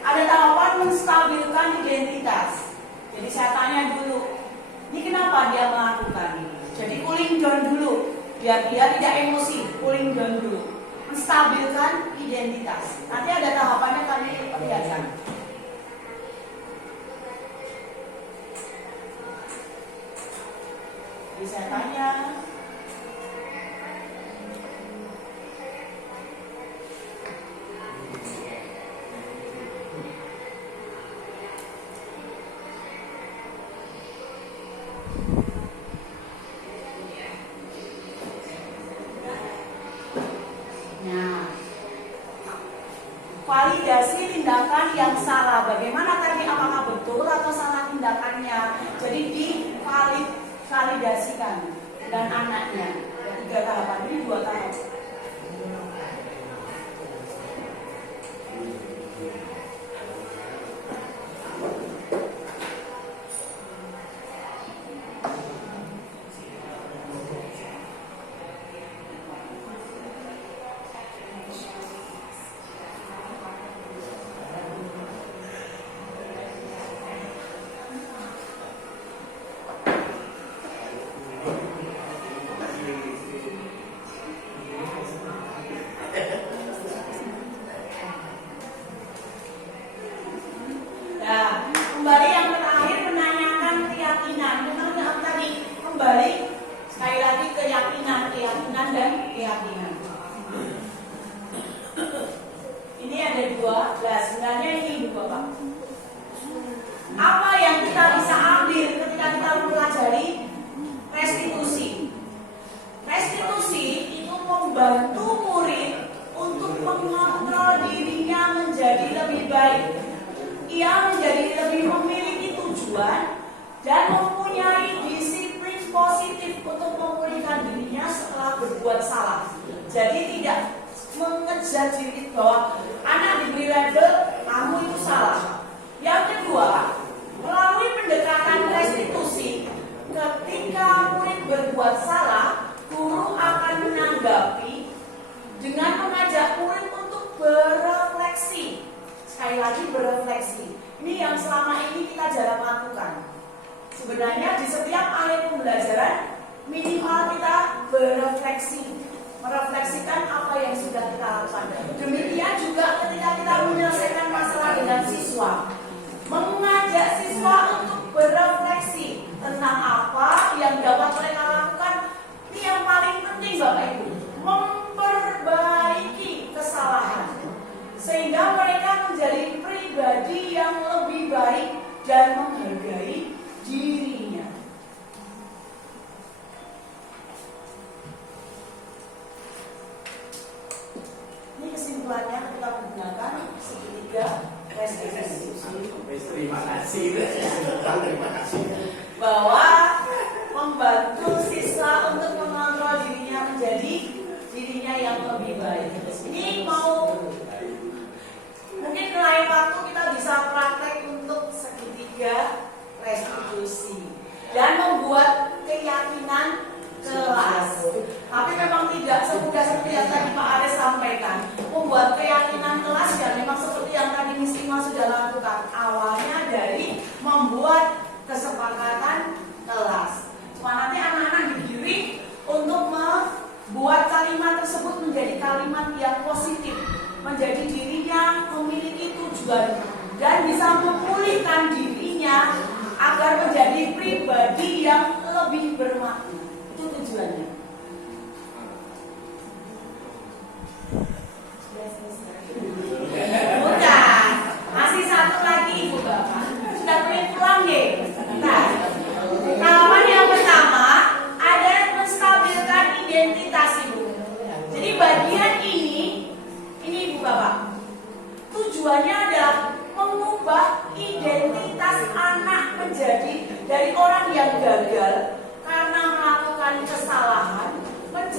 ada tahapan menstabilkan identitas. Jadi saya tanya dulu, ini kenapa dia melakukan ini? Jadi cooling down dulu, biar dia tidak emosi. Cooling down dulu, menstabilkan identitas. Nanti ada tahapannya kami perlihatkan. Jadi saya tanya, nah, validasi tindakan yang salah. Bagaimana tadi, apakah betul atau salah tindakannya? Jadi divalidasikan dan anaknya. Ada 3 tahapan, ini 2 tahap. Nah, kembali yang terakhir menanyakan keyakinan. Benar nggak tadi? Kembali sekali lagi keyakinan dan keyakinan. Ini ada 2. Nah, sebenarnya ini Ibu Bapak. Apa yang kita bisa ambil ketika kita mempelajari restitusi? Restitusi itu membantu murid untuk mengontrol dirinya menjadi lebih baik. Ia menjadi lebih memiliki tujuan dan mempunyai disiplin positif untuk memulihkan dirinya setelah berbuat salah. Jadi tidak mengejar diri bahwa anak diberi label kamu itu salah. Yang kedua, melalui pendekatan restitusi, ketika murid berbuat salah, guru akan menanggapi dengan mengajak murid untuk berefleksi. Sekali lagi berefleksi. Ini yang selama ini kita jarang lakukan. Sebenarnya di setiap akhir pembelajaran minimal kita berefleksi, merefleksikan apa yang sudah kita lakukan. Demikian juga ketika kita menyelesaikan masalah dengan siswa, mengajak siswa untuk berefleksi tentang apa yang dapat mereka lakukan. Ini yang paling penting Bapak Ibu, memperbaiki kesalahan sehingga mereka menjadi pribadi yang lebih baik dan menghargai dirinya. Ini kesimpulannya kita menggunakan segitiga restitusi. Terima kasih. Terima kasih. Bahwa membantu siswa untuk mengontrol dirinya menjadi dirinya yang lebih baik. Ini mau mungkin lain waktu kita bisa praktek untuk segitiga restitusi dan membuat keyakinan kelas. Tapi memang tidak semudah seperti yang tadi Pak Aris sampaikan. Membuat keyakinan kelas ya memang seperti yang tadi Miss Ima sudah lakukan. Awalnya dari membuat kesepakatan kelas. Cuma nanti anak-anak digiring untuk membuat kalimat tersebut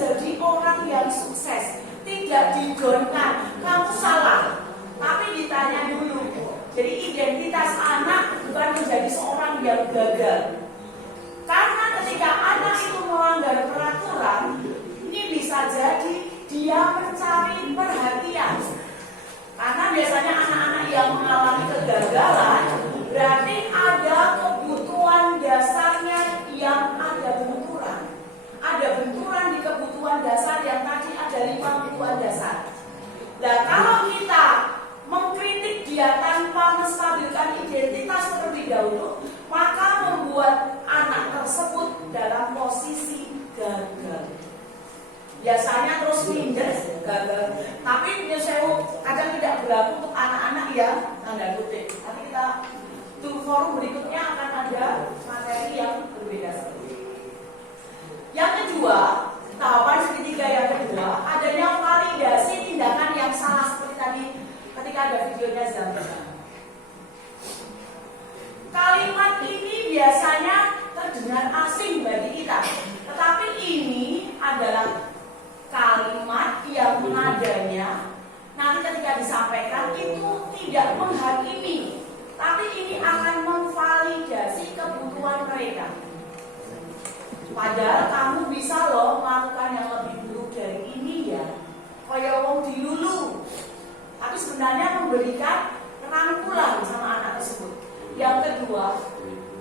menjadi orang yang sukses. Tidak digonkan, kamu salah. Tapi ditanya dulu. Jadi identitas anak bukan menjadi seorang yang gagal. Karena ketika anak itu melanggar peraturan, ini bisa jadi dia mencari perhatian. Karena biasanya anak-anak yang mengalami kegagalan berarti ada kebutuhan dasarnya yang ada benturan. Ada benturan di kebutuhan dasar yang tadi ada 5 kebutuhan dasar. Nah, kalau kita mengkritik dia tanpa menstabilkan identitas terlebih dahulu, maka membuat anak tersebut dalam posisi gagal. Biasanya terus minder, gagal. Tapi kadang tidak berlaku untuk anak-anak yang tanda kutip. Nanti kita di forum berikutnya akan ada materi yang berbeda seperti itu. Yang kedua, tahapan segitiga yang kedua, adanya validasi tindakan yang salah seperti tadi ketika ada videonya Zamzam. Kalimat ini biasanya terdengar asing bagi kita, tetapi ini adalah kalimat yang nadanya nanti ketika disampaikan itu tidak menghakimi, tapi ini akan memvalidasi kebutuhan mereka. Padahal kamu bisa loh melakukan yang lebih buruk dari ini ya, kaya wong dilulu. Tapi sebenarnya memberikan rangkulan sama anak tersebut. Yang kedua,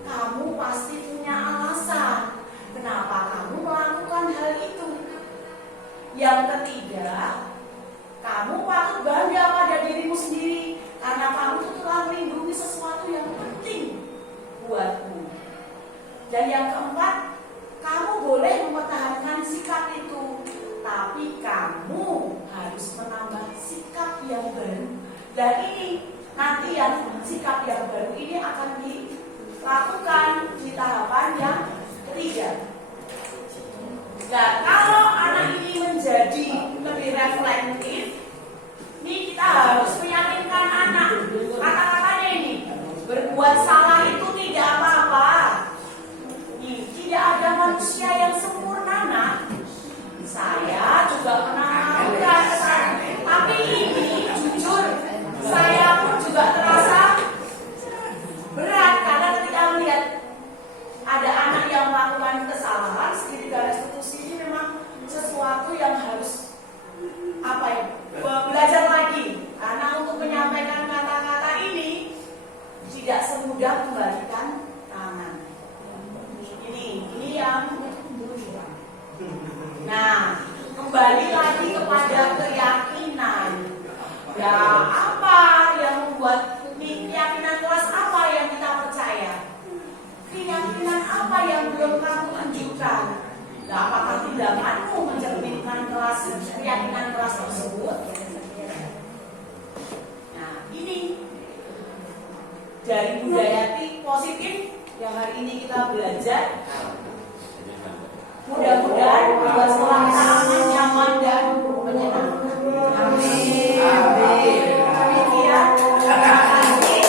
kamu pasti punya alasan kenapa kamu melakukan hal itu. Yang ketiga, kamu patut bangga pada dirimu sendiri karena kamu telah melindungi sesuatu yang penting buatmu. Dan yang keempat, kamu boleh mempertahankan sikap itu, tapi kamu harus menambah sikap yang baru. Dan ini nanti yang sikap yang baru ini akan dilakukan di tahapan yang ketiga. Dan kalau anak ini menjadi lebih reflektif, ini kita harus meyakinkan anak. Kata-katanya ini, berbuat salah itu tidak apa-apa. Tidak ada manusia yang sempurna, nak. Saya juga pernah melakukan, tapi ini jujur, saya pun juga terasa berat karena ketika melihat ada anak yang melakukan kesalahan, segitiga restitusi ini memang sesuatu yang harus belajar lagi. Karena untuk menyampaikan kata-kata ini tidak semudah membalikan tangan. Ini yang nah, kembali lagi kepada keyakinan. Ya, apa yang membuat keyakinan kelas apa yang kita percaya? Keyakinan apa yang belum kamu tunjukkan? Nah, apakah tindakanmu mencerminkan keyakinan kelas tersebut? Nah, ini dari Budayati positif yang hari ini kita belajar. Mudah-mudahan membuat sekolah kita aman, nyaman, dan menyenangkan. Amin. Amin. Demikian. Terima kasih.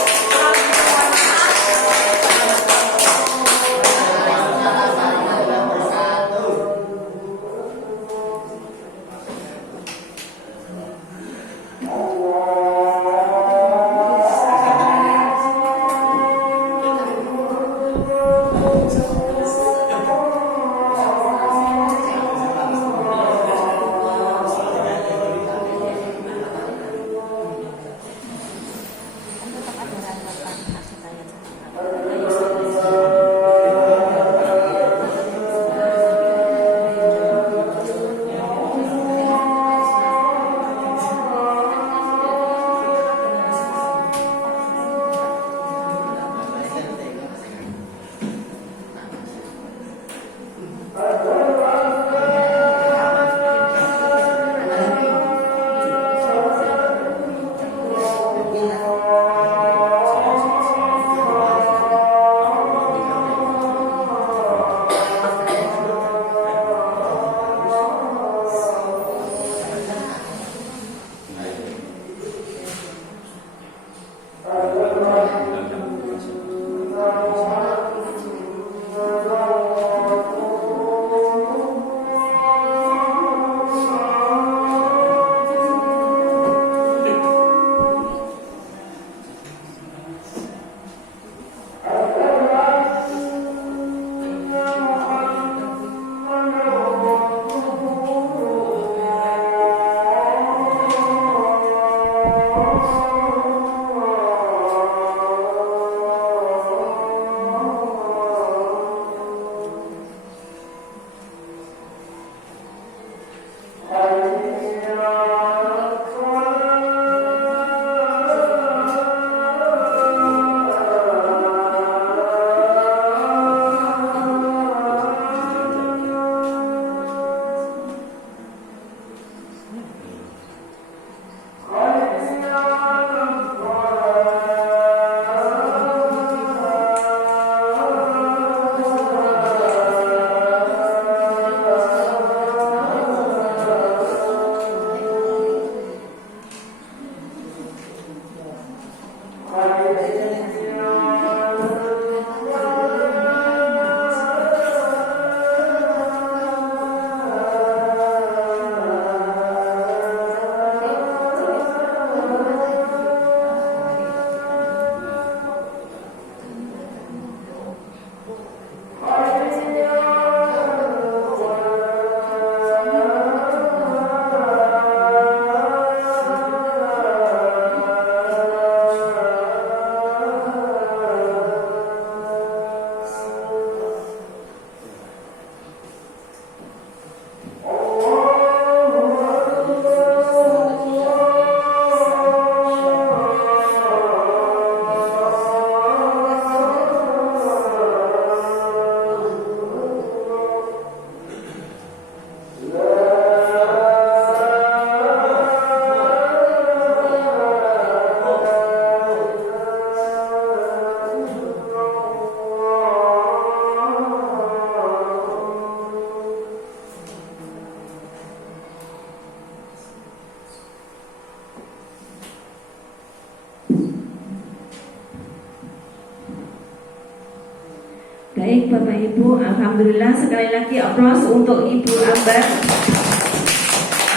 Bapak Ibu. Alhamdulillah, sekali lagi aplaus untuk Ibu Ambar.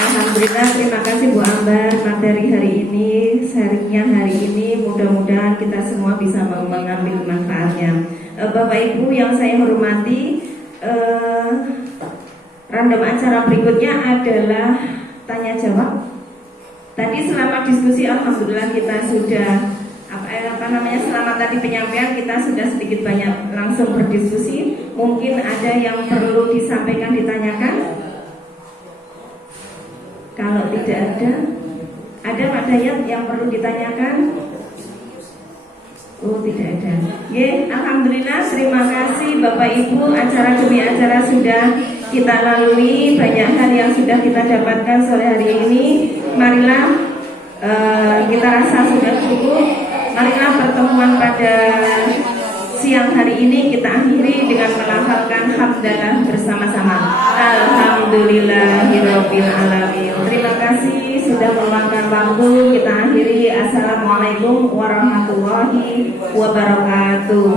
Alhamdulillah, terima kasih Bu Ambar. Materi hari ini, sharingnya hari ini, mudah-mudahan kita semua bisa mengambil manfaatnya. Bapak Ibu yang saya hormati, random acara berikutnya adalah tanya jawab. Tadi selama diskusi alhamdulillah kita sudah selama tadi penyampaian kita sudah sedikit banyak langsung berdiskusi. Mungkin ada yang perlu disampaikan, ditanyakan. Kalau tidak ada Pak Dayat yang perlu ditanyakan? Oh, tidak ada. Alhamdulillah, terima kasih Bapak Ibu. Acara demi acara sudah kita lalui, banyak hal yang sudah kita dapatkan sore hari ini. Marilah kita rasa sudah cukup. Marilah pertemuan pada siang hari ini kita akhiri dengan melafalkan hamdalah bersama-sama. Alhamdulillahirabbil alamin. Terima kasih sudah meluangkan waktu. Kita akhiri. Assalamualaikum warahmatullahi wabarakatuh.